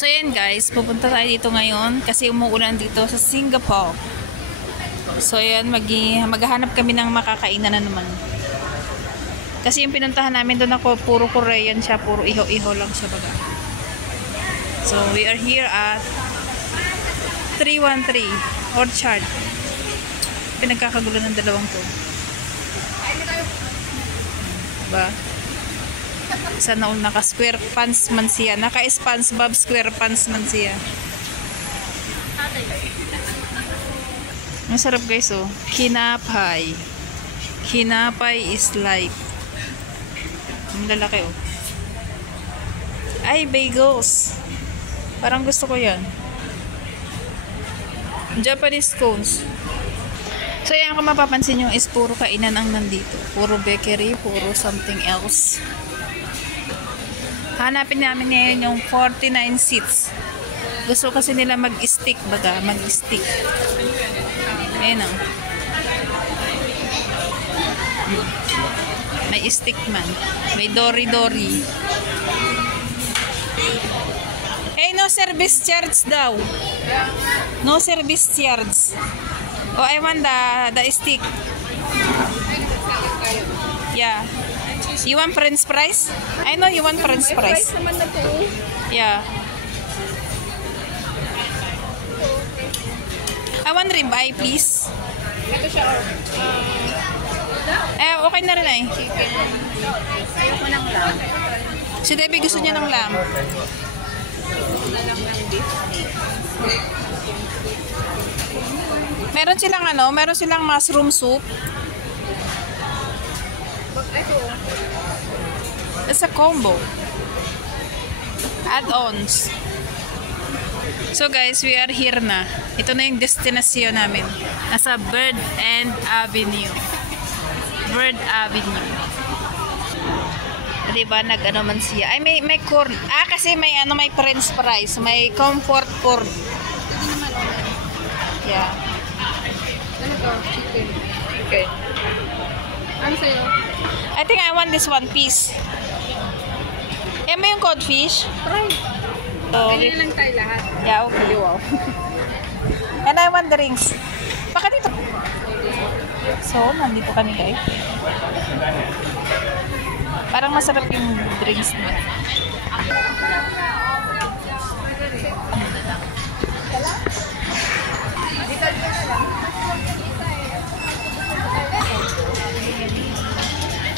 So yan guys, pupunta tayo dito ngayon kasi umuulan dito sa Singapore. So yan, maghahanap kami ng makakainan na naman. Kasi yung pinuntahan namin doon ako, puro Korean siya, puro iho-iho lang siya baga. So we are here at 313 Orchard. Pinagkakagulo ng dalawang to. Diba? Sana all naka-square pants man siya. Naka-SpongeBob square pants man siya. Masarap guys oh. Kinapay. Kinapay is life. Ang lalaki oh. Ay, bagels. Parang gusto ko yan. Japanese cones. So yan, kung mapapansin nyo is puro kainan ang nandito. Puro bakery, puro something else. Hanapin namin ngayon yung 49 seats. Gusto kasi nila mag-stick baga, mag-stick. Ayan o. May stick man. May dory-dory. Hey, no service charge daw. No service charge. Oh, I want the stick. Yeah. You want French fries? I know you want French fries. Yeah. I want ribeye, please. Ito siya. Okay na rin ay. Chicken. Ayoko ng lamb. Si Debbie gusto niya ng lamb. Lang ng beef. Meron silang meron silang mushroom soup. Ito. It's a combo. Add-ons. So guys, we are here na. Ito na yung destinasyon namin. Nasa Bird and Avenue. Bird Avenue. Diba, nag-ano man siya. Ay, may corn. Kasi may may French fries. May comfort corn. Yeah. Ano to? Chicken. Okay. Ano sa'yo? I think I want this one piece. Yan ba yung codfish? Try. Oh, Ganyan lang tayo lahat. yeah, okay. Wow. And I want the rings. Baka dito. So, nandito kami guys. Parang masarap yung drinks nila.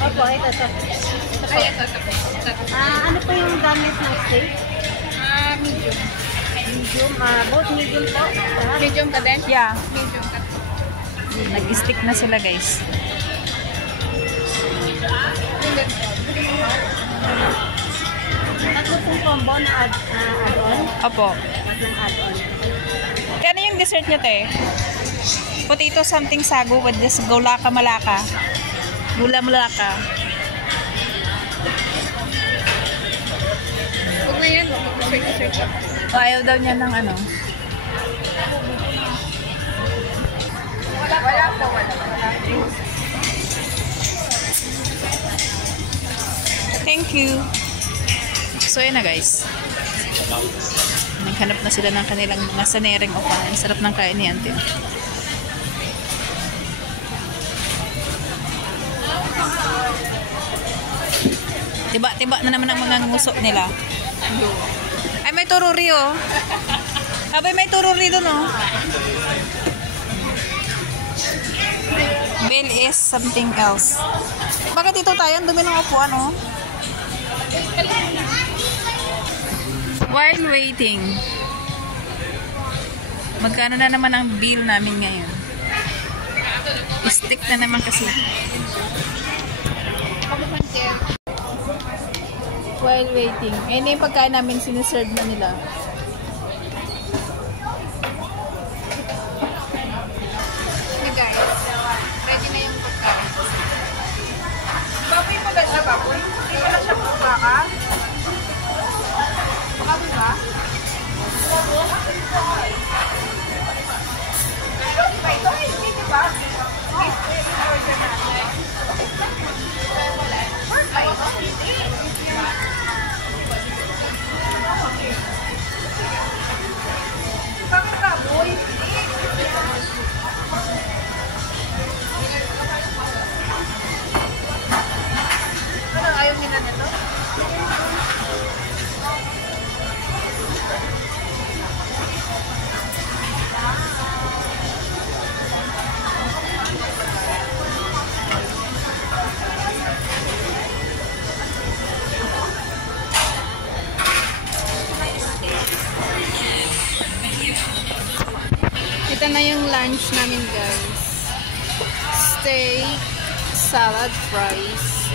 Opo, ito. Ay, ito. Ano po yung gamit ng steak? Medium. Medium? Both medium po? Medium ka din? Yeah. Medium ka. Nag-stick na sila guys. Tatlo pong combo na add-on? Opo. Tatlong add-on. Kaya ano yung dessert nyo, te? Potato something sago with this gulaka malaka. Gula malaka. Huwag na yan. Dessert ka. Ayaw daw niya ng ano. Wala po. Thank you. So yun na guys. Naghanap na sila ng kanilang mga sanering upahan. Sarap ng kain ni Auntie. Tiba-tiba na naman ang mga nguso nila. Ay, may tururi oh. Abay, may tururi doon oh. Bill is something else. Bakit dito tayo? Ang dumi ng upuan oh. While waiting. Magkano na naman ang bill namin ngayon? Stick na naman kasi. While waiting. Ayun yung pagkain namin siniserve na nila. Hey guys, ready na yung pagkain. Baboy pa ba siya, baboy? Hindi pala siya baka? Baka ba? Ito, hindi diba? Order natin. First, Ito na yung lunch namin, guys. Steak, salad, fries.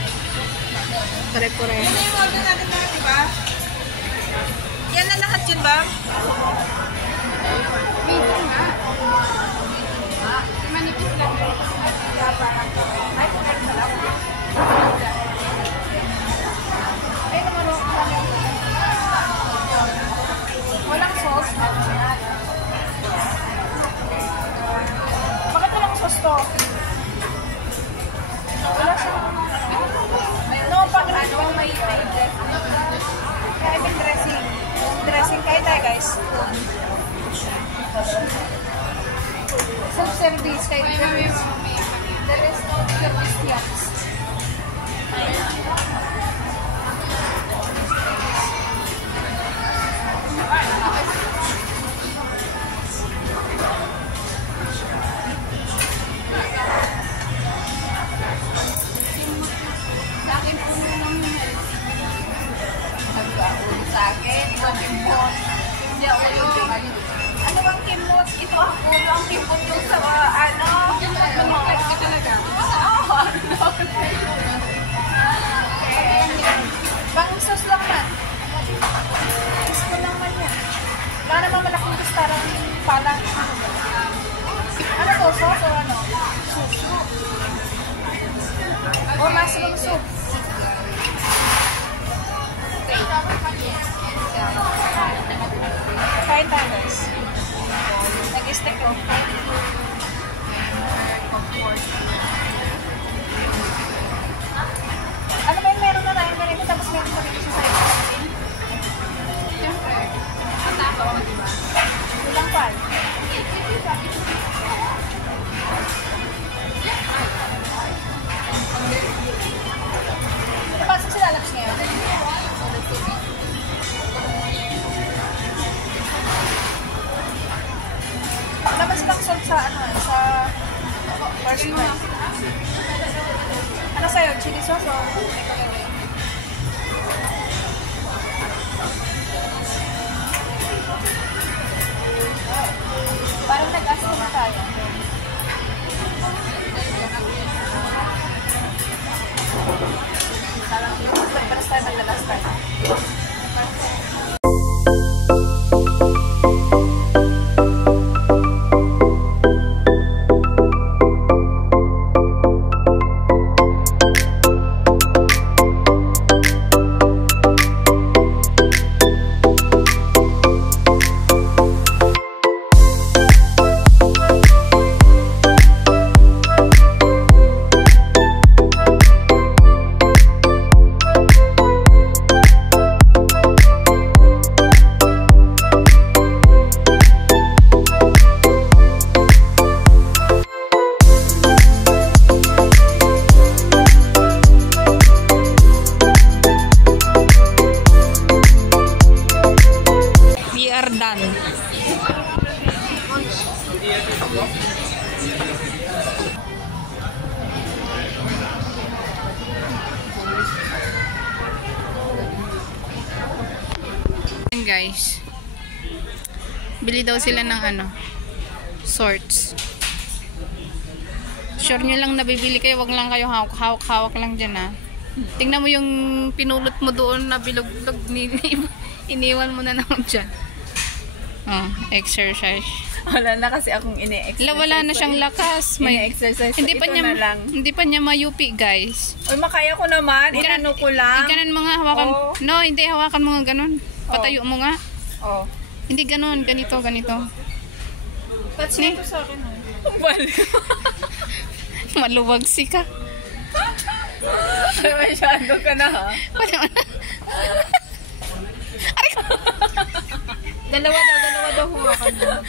Pare-pare. Yan na yung order natin lahat, diba? Yan na lahat yun ba? Medium nga. Manipis lang. Ay, meron na lang. Ay, naman ako. Walang sauce. Bakit walang sauce to? Wala siya. No, pag ano, may dressing. Kaya may dressing. Dressing kayo tayo, guys. Self-service kayo. There is no service yet. Sa akin, ikaw kimbot. Hindi ako yung ano bang kimbot? Ito ako ang kimbot yung sa ano? Kimbot ka talaga. Bang sauce lang man. Gusto lang man yan. Wala naman malaking gustarang palang. Ano to? Sauce o ano? Soup. O mushroom soup. Kain tayo, guys. Nag-stick ko. Ano ba yung meron na tayo ganito tapos meron pa dito sa side? Siyempre. Matako ako, diba? Ilang pan? Napasok sila labs ngayon? Labas lang salt sa ano, sa first one. Ano sa'yo? Chili sauce o? Parang nag-asin na tayo. Parang last time na last time. Guys, bili daw sila ng ano, sorts. Sure nyo lang nabibili kayo, wag lang kayo hawak lang dyan, ha. Tingnan mo yung pinulot mo doon na bilog-bilog, iniwan mo na naman dyan. Oh, exercise. Wala na kasi akong ini-exercise. Wala na siyang lakas. May exercise. Hindi pa niya hindi pa niya mayupi, guys. Uy, makaya ko naman. Inano ko lang. Ganun mo nga, hawakan. Oh. No, hindi, hawakan mo nga ganun. Patayo mo nga. Oh. Hindi ganun, ganito. Touch nito sa akin. Maluwag si ka. Masyado ka na, ha? Dalawa daw hawakan mo.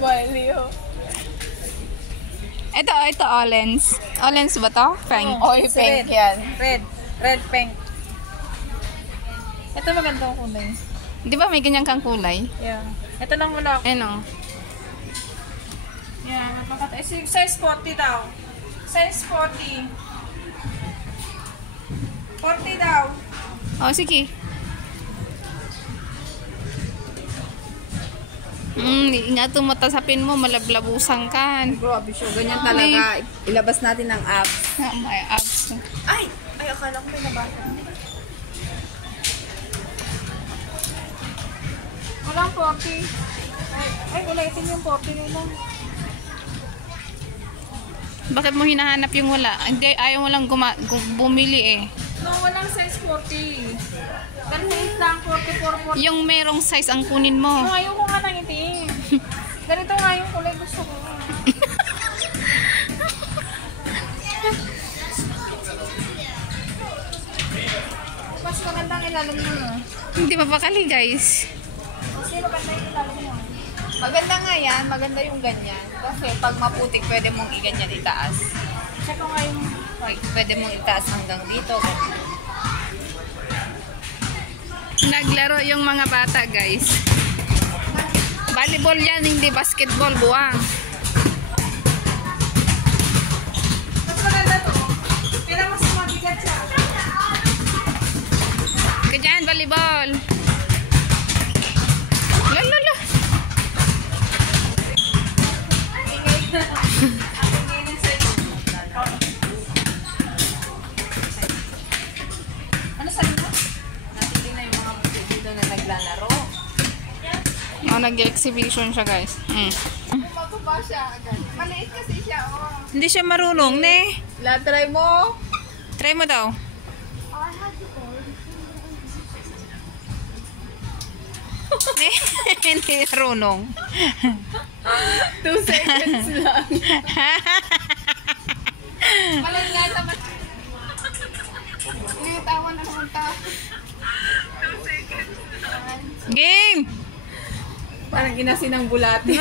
Baliw. Ito, Olens. Olens ba to? Pink. Oh, pink yan. Red, pink. Ito magandang kulay. Di ba may ganyan kang kulay? Yeah. Ito lang wala ako. Ano? Yeah, napakata. Size 40 daw. Size 40. 40 daw. Oh, sige. Ingat matasapin mo, malablabusan ka. Grabe siya. Ganyan talaga. Ilabas natin ang abs. May abs. Ay, akala ko may nabasa. Walang 40. Ay, ulitin yung 40 nila. Bakit mo hinahanap yung wala? Hindi, ayaw mo lang bumili eh. No, walang size 40. Pero size lang, 44, 40. Yung merong size ang kunin mo. No, ayaw ko nga ng itim. Ganito nga yung kulay gusto ko. Mas magandang ilalim mo, no? Hindi mapakali guys. Kasi maganda yung ilalim mo. Maganda nga yan, maganda yung ganyan. Kasi pag maputik, pwede mong i-ganyan itaas. Tsaka nga yung pwede mong itaas hanggang dito. Naglaro yung mga bata guys. Volleyball yan, hindi basketball, buwang. Mas maganda to. Pero mas mabigat siya. Ganyan, volleyball. Lala. Ano sabi mo? Natigil na yung mga buti dito na naglalaro. Nag-exhibition siya guys. Matuba siya agad. Maliit kasi siya, oh. Hindi siya marunong, ne? Try mo. Try mo daw. Hindi marunong. 2 seconds lang. Malag nga naman. Tawa na naman ta. 2 seconds. Game! Parang inasin ng bulate.